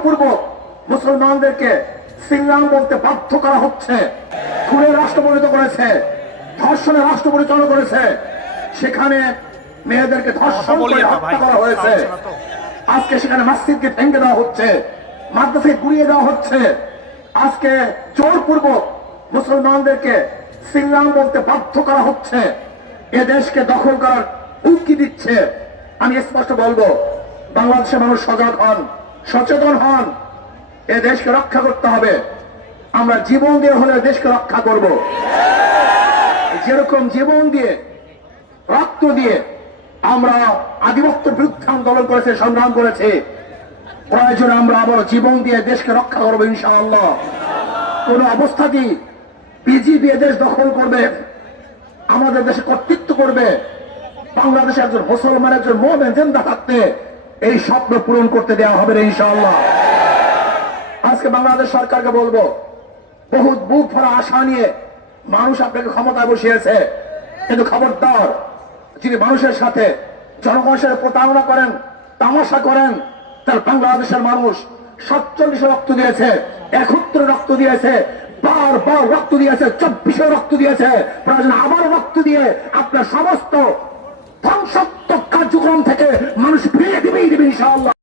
জোরপূর্বক মুসলমানদেরকে সিংলাম বলতে বাধ্য করা হচ্ছে, খুনের রাষ্ট্র পরিণত করেছে, ধর্ষণের রাষ্ট্র পরিচালনা করেছে, সেখানে মেয়েদেরকে ধর্ষণ করে হত্যা করা হয়েছে। আজকে সেখানে মসজিদকে ভেঙে দেওয়া হচ্ছে, মাদ্রাসাকে গুড়িয়ে দেওয়া হচ্ছে। আজকে জোরপূর্বক মুসলমানদেরকে সিংলাম বলতে বাধ্য করা হচ্ছে, এ দেশকে দখল করার হুমকি দিচ্ছে। আমি স্পষ্ট বলবো, বাংলাদেশের মানুষ সজাগ হন, সচেতন হন, এ দেশকে রক্ষা করতে হবে। আমরা জীবন দিয়ে হলে দেশকে রক্ষা করব। যেরকম জীবন দিয়ে, রক্ত দিয়ে আমরা আধিপত্যের বিরুদ্ধে আন্দোলন করেছে, সংগ্রাম করেছে, প্রয়োজনে আমরা আবার জীবন দিয়ে দেশকে রক্ষা করবো ইনশাআল্লাহ। কোন অবস্থাতেই বিজিবি দেশ দখল করবে, আমাদের দেশে কর্তৃত্ব করবে, বাংলাদেশে একজন মুসলমান, একজন মুমিন জিন্দা থাকতে এই স্বপ্ন পূরণ করতে দেওয়া হবে না ইনশাআল্লাহ। আজকে বাংলাদেশ সরকারকে বলবো, বহুত বুক ভরা আশা নিয়ে মানুষ আপনাকে ক্ষমতায় বসিয়েছে, কিন্তু খবরদার, যিনি মানুষের সাথে জনগণের সাথে প্রতারণা করেন, তামাশা করেন, তার বাংলাদেশের মানুষ 47 রক্ত দিয়েছে, 71 রক্ত দিয়েছে, বারবার রক্ত দিয়েছে, 24 রক্ত দিয়েছে, প্রয়োজন আবার রক্ত দিয়ে আপনার সমস্ত ধ্বংসাত্মক কার্যক্রম থেকে মানুষ ফিরিয়ে দিবে ইনশাআল্লাহ।